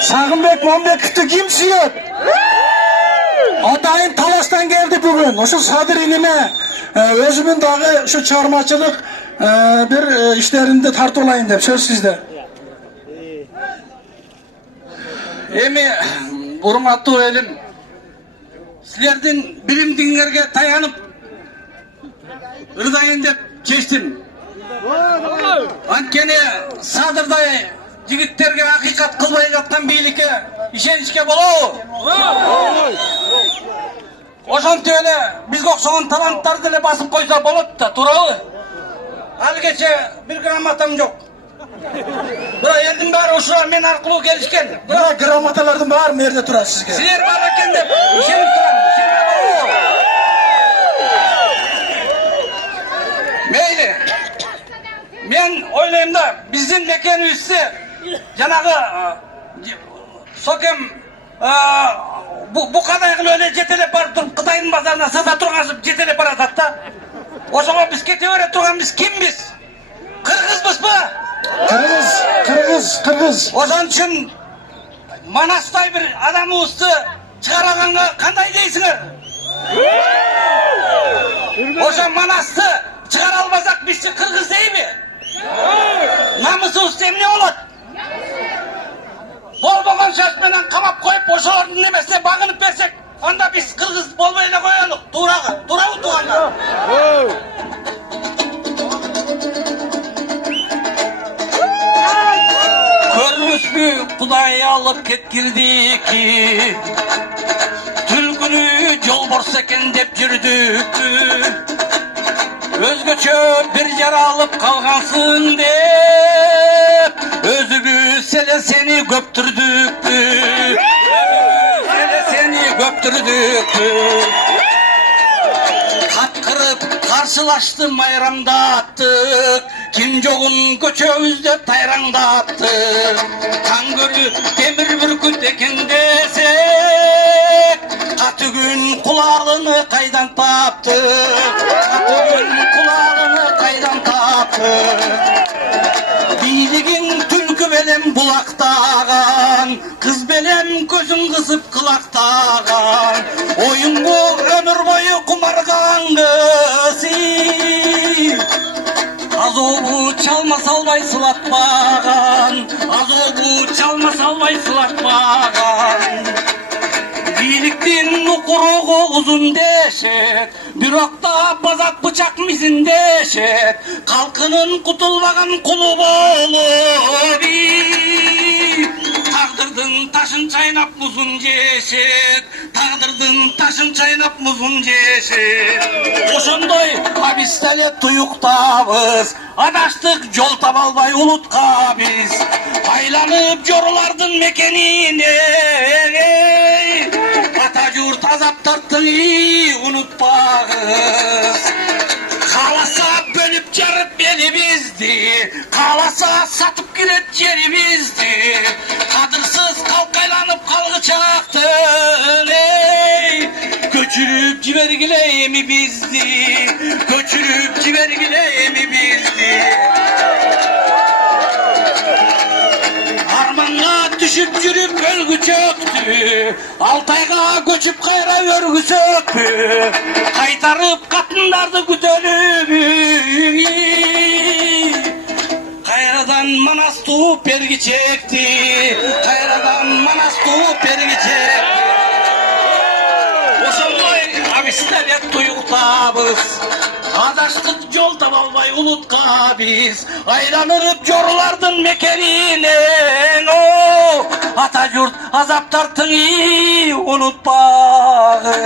Sağınbek Mambekov'tu kim suyup? Atayın Talaş'tan geldi bugün. Oşu Sadır inime özümün dağı şu çarmıhçılık bir işlerinde tart olayın dep söz sizde. Emi urmatlı elim sizlerden bilimdinlerge tayanıp ırdayın dep çeştim. Antkeni Sadırday jigitlerge hakikat kılbay жатқан бийликке işenişke болобу. Ошентип эле бизге окшогон таланттарды эле басып койсо болот да, туурабы? Алгече бир грамотам жок. Бирок элдин баары ушуга мен аркылуу келишкен. Buna gramatalardan var mı yerde turar sizge? Силер бар экен деп ишенип турам. Ишенсе болобу? Мейли. Men ойлойм да, биздин мекенибизде жанагы Соkem bu kadar kılıyor öyle жетелеп барып туруп Кытайдын базарына сата турган жетелеп баратат да. Ошого биз кете бере турган биз кимбиз? Кыргызбызбы? Kırgız. Ошон үчүн Манастай бир адамыбызды чыгараганга кандай дейсиңер? Ошо Манасты чыгара албасак бизчи кыргыз дейби? Намысыбыз эмне болот? Болбогон сөз менен камап коюп ошолордун немесине багынып берсек, анда биз кыргыз болбой эле коелук. Туурабы туугандар? Көрмүшпү Кудай алып кеткирдик, түлкүнү жолборс экен деп жүрдүк. Өзгөчө бир жара алып калгансың деп өзүбүз эле сени көптүрдүк. Каткырып каршылашты майрамдаттык, ким жогун көчөбүздө тайраңдаттык. Таң көрүп темир бүркүт экен десек, каты күн кулагыны кайдан таптык? Бийлигиң түлкү белем булактаган, кыз белем көзүн кысып кылактаган. Оюң бу өмүр бою кумарган кыз. Азобу чалма салбай сылатпаган. Бийликтин укуругу узун дешет, бирок да базак бычак мизин дешет. Калкынын кутулбаган кулу болуп, тагдырдын ташын чайнап музун жешет. Ошондой биз деле туюктабыз, адаштык жол таба албай улутка биз. Айланып жорулардын мекенине, ата журт азап тарттың, унутпагыз. Кааласа бөлүп жарып элибизди, кааласа сатып кирет жерибизди. Кадырсыз калкайланып калгычактын, көчүрүп жибергиле эми бизди. Арманга түшүп жүрүп өлгү чөктү, Алтайга көчүп кайра өргүсөкпү. Кайтарып катындарды күтөлүбү, кайрадан Манас тууп берги чекти. Ошондой абистерде туюктабыз, адаштык жол таба албай улутка биз. Айланып жорулардын мекенинен, ата журт азап тарттың, унутпагыз.